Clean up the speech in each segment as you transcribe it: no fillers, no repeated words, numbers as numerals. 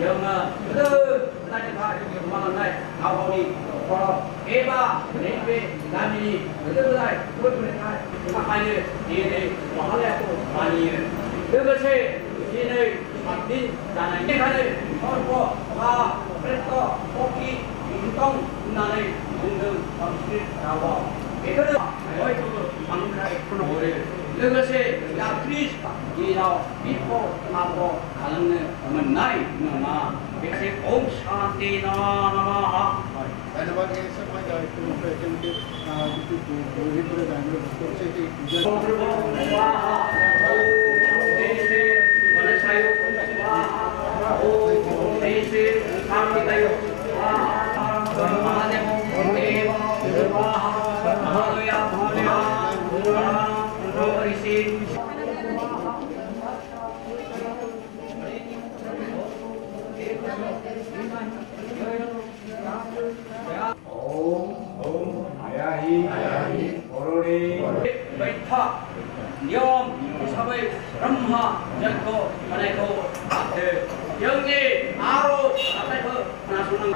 yang betul tadi Pak mengenai awali kalau Eva Nepe dan ini betul betul mereka makanya ini mahalnya tu pani lepas ini mati dan ini kan kalau mereka kopi intong nanti untuk konflik awal itu itu angkai penuh lepas ya please Ino, Ipo, Apo, Kalane, Menai, Nama, Besi, Om Shanti Namaha. धन्यवाद ये सब मैं जाए तो package के जितने पूरी पूरे बैंगलोर को से की पूजा Desi, Manasayo, Om Desi, Shanti Tayo, Mahadev, Deva, Mahalaya, Risi. Niom sampai Brahma jago mereka ada yang ni aro apa itu nasunang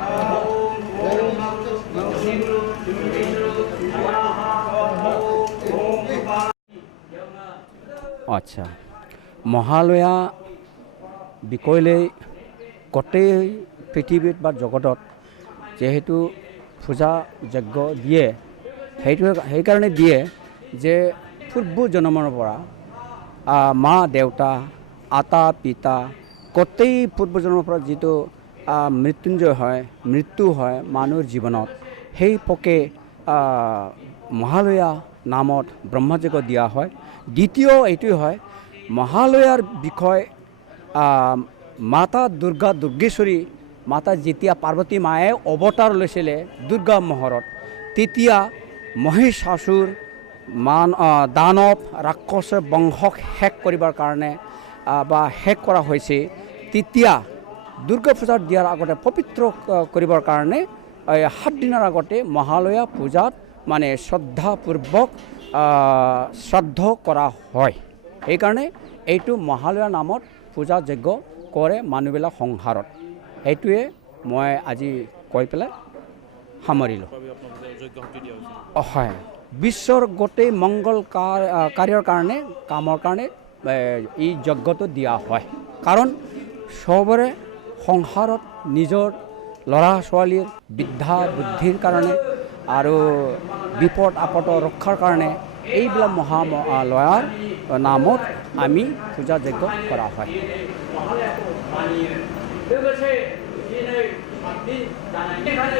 আচ্ছা মহালয়া বিষয়লৈ গোটেই পৃথিৱীত বা জগতত যেহেতু পূজা যজ্ঞ দিয়ে সেইকাৰণে দিয়ে যে পূৰ্ব জন্মৰ পৰা মা দেউতা আতা পিতা গোটেই পূৰ্ব জন্মৰ পৰা যিটো মৃত্যুঞ্জয় হয় মৃত্যু হয় মানুহৰ জীৱনত সেই পকে মহালয়া নামত ব্ৰহ্মযজ্ঞ দিয়া হয় দ্বিতীয় এইটোৱে হয় মহালয়াৰ বিষয় মাতা দুৰ্গেশ্বৰী মাতা যেতিয়া পাৰ্বতী মায়ে অৱতাৰ লৈছিলে দুৰ্গা মহৰত তেতিয়া মহিষাসুৰ দানৱ ৰাক্ষস বংশক শেষ কৰিবৰ কাৰণে বা শেষ কৰা হৈছে তেতিয়া দুৰ্গা পূজা দিয়াৰ আগতে পবিত্ৰ কৰিবৰ কাৰণে 7 দিনৰ আগতে মহালয়া পূজাত মানে শ্ৰদ্ধাপূৰ্বক শ্ৰাদ্ধ কৰা হয় সেইকাৰণে এইটো মহালয়া নামত পূজা যজ্ঞ কৰে মানুহবিলাক সংসাৰত এইটোৱে মই আজি কৈ পেলাই সামৰিলোঁ হয় বিশ্বৰ গোটেই মংগল কাৰ্যৰ কাৰণে কামৰ কাৰণে এই যজ্ঞটো দিয়া হয় কাৰণ সবৰে সংসাৰত নিজৰ ল'ৰা ছোৱালীৰ বৃদ্ধা বুদ্ধিৰ কাৰণে আৰু বিপদ আপদ ৰক্ষাৰ কাৰণে এইবিলাক মহালয়াৰ নামত আমি পূজা যজ্ঞ কৰা হয় Lepas ini mati dan ini kan